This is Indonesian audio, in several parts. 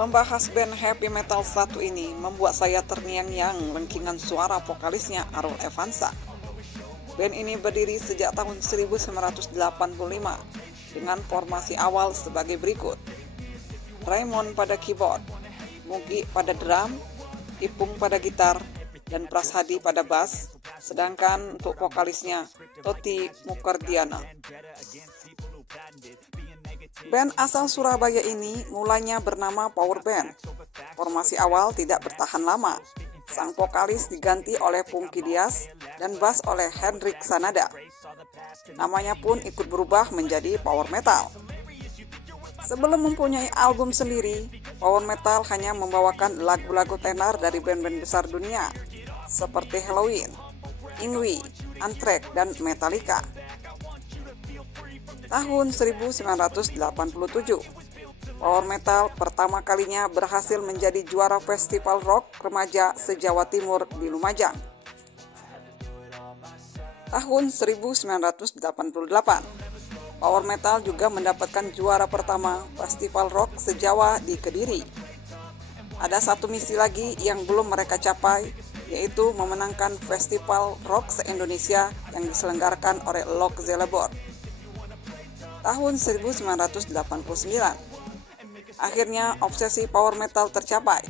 Membahas band heavy metal satu ini membuat saya terngiang-ngiang lengkingan suara vokalisnya Arul Evansa. Band ini berdiri sejak tahun 1985 dengan formasi awal sebagai berikut. Raymond pada keyboard, Mugi pada drum, Ipung pada gitar, dan Prashadi pada bass, sedangkan untuk vokalisnya Toti Mukardiana. Band asal Surabaya ini mulanya bernama Power Band. Formasi awal tidak bertahan lama. Sang vokalis diganti oleh Pungki Dias dan bass oleh Hendrik Sanada. Namanya pun ikut berubah menjadi Power Metal. Sebelum mempunyai album sendiri, Power Metal hanya membawakan lagu-lagu tenar dari band-band besar dunia seperti Helloween, Ingui, Anthrax, dan Metallica. Tahun 1987, Power Metal pertama kalinya berhasil menjadi juara festival rock remaja se-Jawa Timur di Lumajang. Tahun 1988, Power Metal juga mendapatkan juara pertama festival rock se-Jawa di Kediri. Ada satu misi lagi yang belum mereka capai, yaitu memenangkan festival rock se-Indonesia yang diselenggarakan oleh Lok Zelebor. Tahun 1989. Akhirnya obsesi Power Metal tercapai.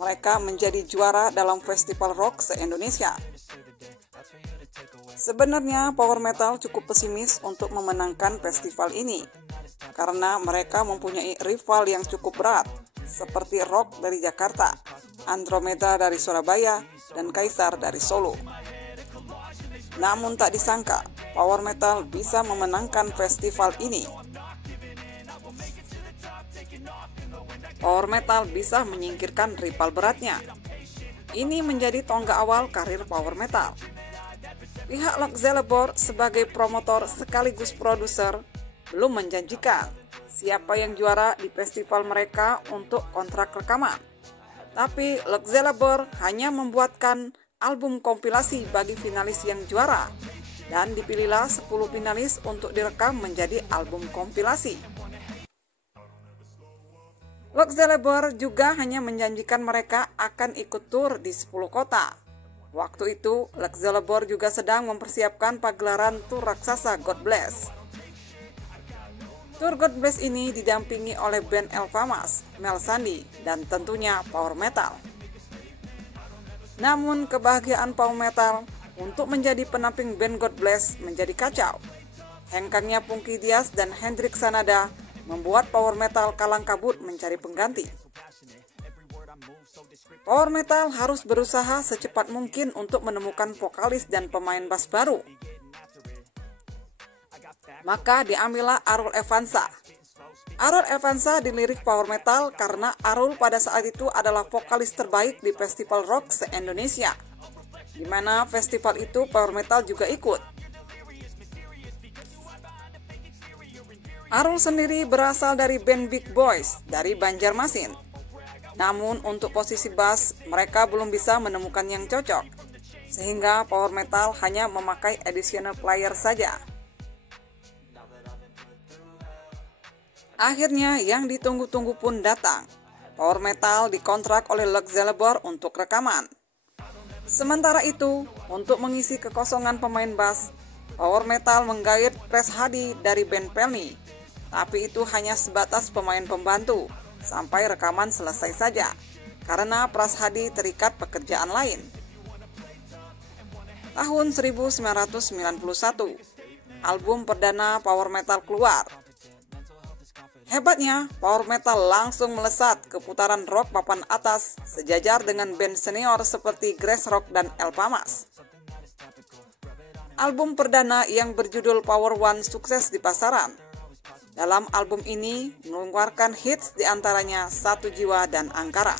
Mereka menjadi juara dalam festival rock se-Indonesia. Sebenarnya Power Metal cukup pesimis untuk memenangkan festival ini karena mereka mempunyai rival yang cukup berat seperti Rock dari Jakarta, Andromeda dari Surabaya, dan Kaisar dari Solo. Namun tak disangka, Power Metal bisa memenangkan festival ini. Power Metal bisa menyingkirkan rival beratnya. Ini menjadi tonggak awal karir Power Metal. Pihak Lok Zelebor sebagai promotor sekaligus produser belum menjanjikan siapa yang juara di festival mereka untuk kontrak rekaman. Tapi Lok Zelebor hanya membuatkan album kompilasi bagi finalis yang juara, dan dipilihlah 10 finalis untuk direkam menjadi album kompilasi. Lok Zelebor juga hanya menjanjikan mereka akan ikut tur di 10 kota. Waktu itu, Lok Zelebor juga sedang mempersiapkan pagelaran tur raksasa God Bless. Tur God Bless ini didampingi oleh band Elfamas, Mel Sandi, dan tentunya Power Metal. Namun kebahagiaan Power Metal untuk menjadi penamping band God Bless menjadi kacau. Hengkangnya Pungki Dias dan Hendrik Sanada membuat Power Metal kalang kabut mencari pengganti. Power Metal harus berusaha secepat mungkin untuk menemukan vokalis dan pemain bass baru. Maka diambillah Arul Evansa. Arul Evansa dilirik Power Metal karena Arul pada saat itu adalah vokalis terbaik di festival rock se-Indonesia, di mana festival itu Power Metal juga ikut. Arul sendiri berasal dari band Big Boys dari Banjarmasin. Namun untuk posisi bass mereka belum bisa menemukan yang cocok, sehingga Power Metal hanya memakai additional player saja. Akhirnya yang ditunggu-tunggu pun datang. Power Metal dikontrak oleh Lok Zelebor untuk rekaman. Sementara itu, untuk mengisi kekosongan pemain bass, Power Metal menggait Prashadi dari band Pelni. Tapi itu hanya sebatas pemain pembantu sampai rekaman selesai saja, karena Prashadi terikat pekerjaan lain. Tahun 1991, album perdana Power Metal keluar. Hebatnya, Power Metal langsung melesat ke putaran rock papan atas sejajar dengan band senior seperti Grass Rock dan Elfamas. Album perdana yang berjudul Power One sukses di pasaran. Dalam album ini mengeluarkan hits diantaranya Satu Jiwa dan Angkara.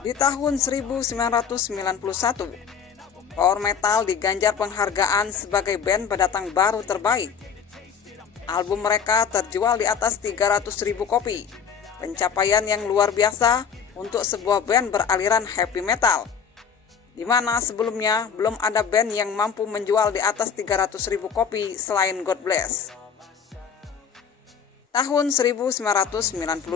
Di tahun 1991, Power Metal diganjar penghargaan sebagai band pendatang baru terbaik. Album mereka terjual di atas 300.000 kopi, pencapaian yang luar biasa untuk sebuah band beraliran heavy metal, di mana sebelumnya belum ada band yang mampu menjual di atas 300.000 kopi selain God Bless. Tahun 1992,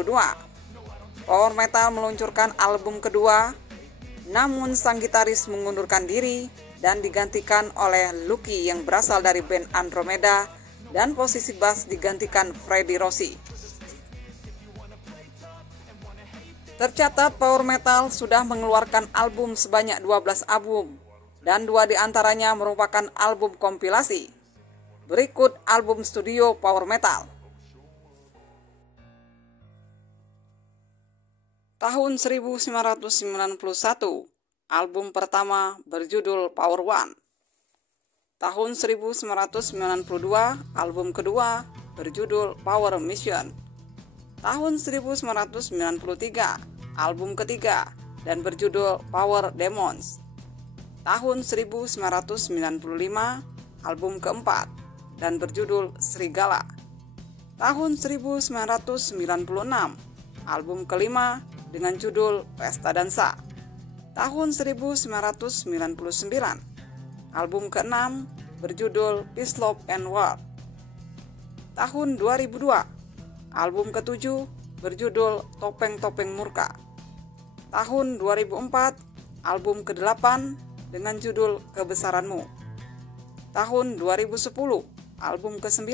Power Metal meluncurkan album kedua, namun sang gitaris mengundurkan diri dan digantikan oleh Lucky yang berasal dari band Andromeda, dan posisi bass digantikan Freddie Rossi. Tercatat Power Metal sudah mengeluarkan album sebanyak 12 album, dan 2 diantaranya merupakan album kompilasi. Berikut album studio Power Metal. Tahun 1991, album pertama berjudul Power One. Tahun 1992, album kedua berjudul Power Mission. Tahun 1993, album ketiga dan berjudul Power Demons. Tahun 1995, album keempat dan berjudul Serigala. Tahun 1996, album kelima dengan judul Pesta Dansa. Tahun 1999, album ke-6 berjudul Peace, Love, and War. Tahun 2002, album ke-7 berjudul Topeng-Topeng Murka. Tahun 2004, album ke-8 dengan judul Kebesaranmu. Tahun 2010, album ke-9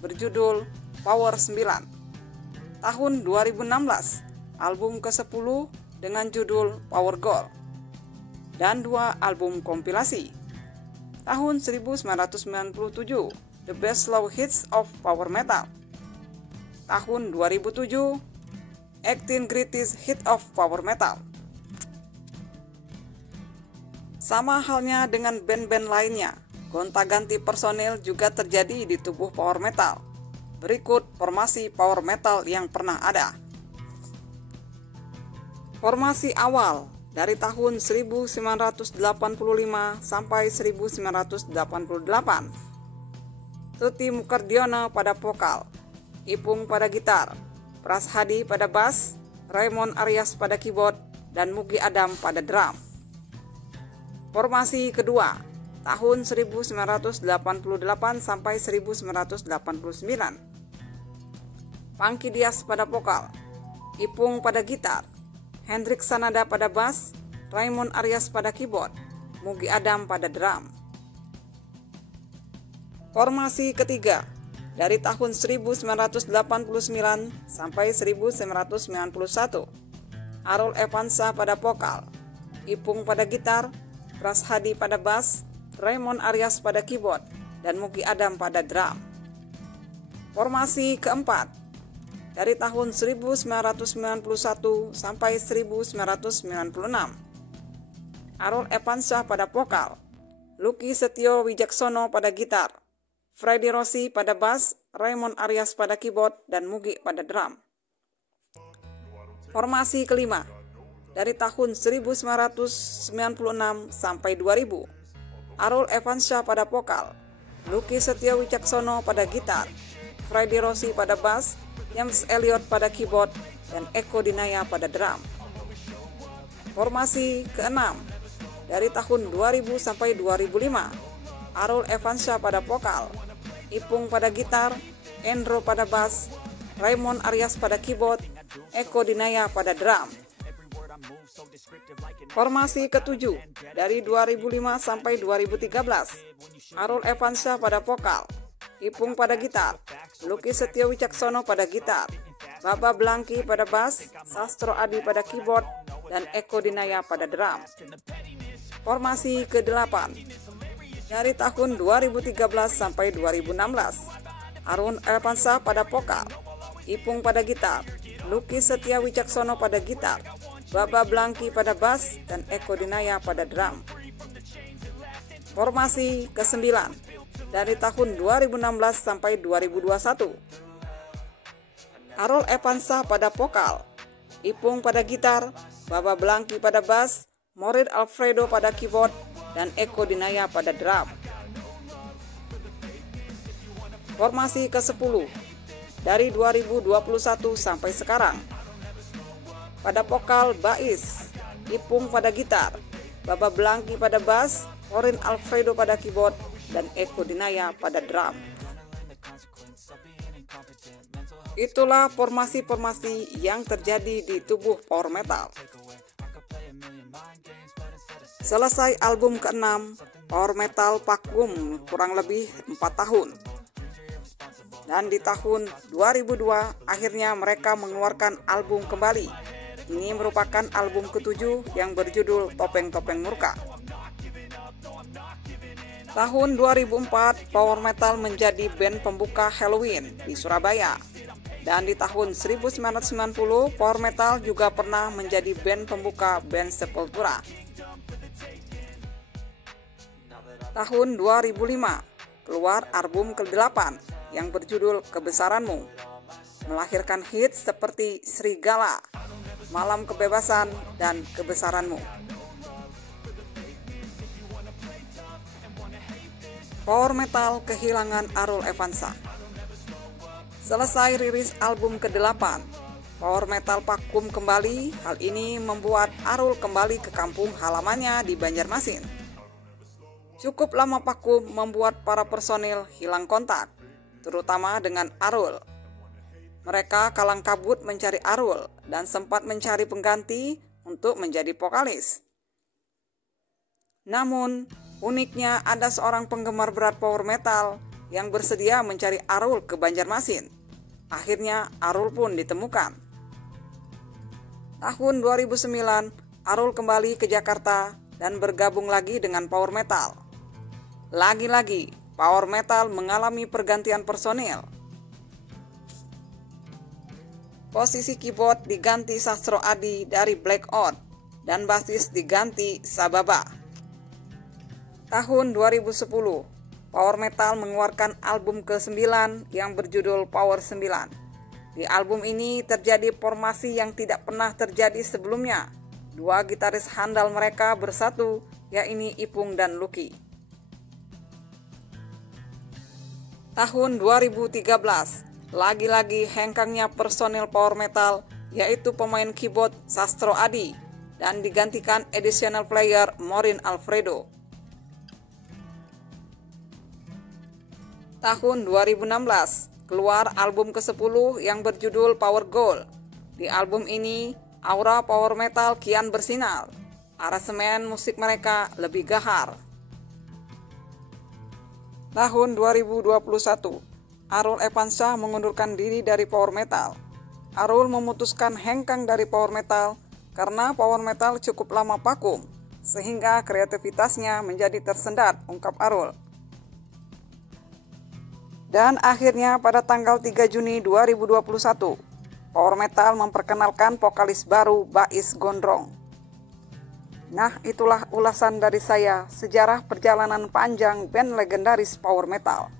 berjudul Power 9. Tahun 2016, album ke-10 dengan judul Power Gold, dan 2 album kompilasi. Tahun 1997, The Best Slow Hits of Power Metal. Tahun 2007, 18 Greatest Hits of Power Metal. Sama halnya dengan band-band lainnya, gonta-ganti personil juga terjadi di tubuh Power Metal. Berikut formasi Power Metal yang pernah ada. Formasi awal dari tahun 1985 sampai 1988. Tuti Mukardiono pada vokal, Ipung pada gitar, Pras Hadi pada bass, Raymond Arias pada keyboard, dan Mugi Adam pada drum. Formasi kedua tahun 1988 sampai 1989. Pangky Dias pada vokal, Ipung pada gitar, Hendrik Sanada pada bass, Raymond Arias pada keyboard, Mugi Adam pada drum. Formasi ketiga dari tahun 1989 sampai 1991. Arul Evansa pada vokal, Ipung pada gitar, Pras Hadi pada bass, Raymond Arias pada keyboard, dan Mugi Adam pada drum. Formasi keempat dari tahun 1991 sampai 1996. Arul Evansa pada vokal, Lucky Setio Wijaksono pada gitar, Freddie Rossi pada bass, Raymond Arias pada keyboard, dan Mugi pada drum. Formasi kelima dari tahun 1996 sampai 2000. Arul Evansa pada vokal, Lucky Setio Wijaksono pada gitar, Freddie Rossi pada bass, James Elliott pada keyboard, dan Eko Dinaya pada drum. Formasi ke-6 dari tahun 2000 sampai 2005. Arul Evansa pada vokal, Ipung pada gitar, Endro pada bass, Raymond Arias pada keyboard, Eko Dinaya pada drum. Formasi ke-7 dari 2005 sampai 2013. Arul Evansa pada vokal, Ipung pada gitar, Lucky Setio Wijaksono pada gitar, Baba Blangki pada bass, Sastro Adi pada keyboard, dan Eko Dinaya pada drum. Formasi ke-8 dari tahun 2013 sampai 2016. Arul Evansa pada vokal, Ipung pada gitar, Lucky Setio Wijaksono pada gitar, Baba Blangki pada bass, dan Eko Dinaya pada drum. Formasi ke-9 dari tahun 2016 sampai 2021. Arul Evansa pada vokal, Ipung pada gitar, Baba Blangki pada bass, Morid Alfredo pada keyboard, dan Eko Dinaya pada drum. Formasi ke-10 dari 2021 sampai sekarang. Pada vokal Bais, Ipung pada gitar, Baba Blangki pada bass, Morid Alfredo pada keyboard, dan Eko Dinaya pada drum. Itulah formasi-formasi yang terjadi di tubuh power metal. Selesai album ke-6, power metal vakum kurang lebih 4 tahun. Dan di tahun 2002 akhirnya mereka mengeluarkan album kembali. Ini merupakan album ke-7 yang berjudul Topeng-Topeng Murka. Tahun 2004 power metal menjadi band pembuka Halloween di Surabaya. Dan di tahun 1990 power metal juga pernah menjadi band pembuka band Sepultura. Tahun 2005 keluar album ke-8 yang berjudul Kebesaranmu, melahirkan hits seperti Serigala, Malam Kebebasan, dan Kebesaranmu. Power metal kehilangan Arul Evansa. Selesai rilis album ke-8, power metal vakum kembali. Hal ini membuat Arul kembali ke kampung halamannya di Banjarmasin. Cukup lama vakum membuat para personil hilang kontak, terutama dengan Arul. Mereka kalang kabut mencari Arul dan sempat mencari pengganti untuk menjadi vokalis. Namun, uniknya ada seorang penggemar berat power metal yang bersedia mencari Arul ke Banjarmasin. Akhirnya Arul pun ditemukan. Tahun 2009, Arul kembali ke Jakarta dan bergabung lagi dengan power metal. Lagi-lagi, power metal mengalami pergantian personil. Posisi keyboard diganti Sastro Adi dari Black Oath dan basis diganti Sababa. Tahun 2010, power metal mengeluarkan album ke-9 yang berjudul Power 9. Di album ini terjadi formasi yang tidak pernah terjadi sebelumnya. Dua gitaris handal mereka bersatu, yakni Ipung dan Lucky. Tahun 2013, lagi-lagi hengkangnya personil power metal, yaitu pemain keyboard Sastro Adi, dan digantikan additional player Maureen Alfredo. Tahun 2016, keluar album ke-10 yang berjudul Power Gold. Di album ini, aura power metal kian bersinar. Aransemen musik mereka lebih gahar. Tahun 2021, Arul Evansa mengundurkan diri dari power metal. Arul memutuskan hengkang dari power metal karena power metal cukup lama vakum, sehingga kreativitasnya menjadi tersendat, ungkap Arul. Dan akhirnya pada tanggal 3 Juni 2021, power metal memperkenalkan vokalis baru Bais Gondrong. Nah, itulah ulasan dari saya sejarah perjalanan panjang band legendaris power metal.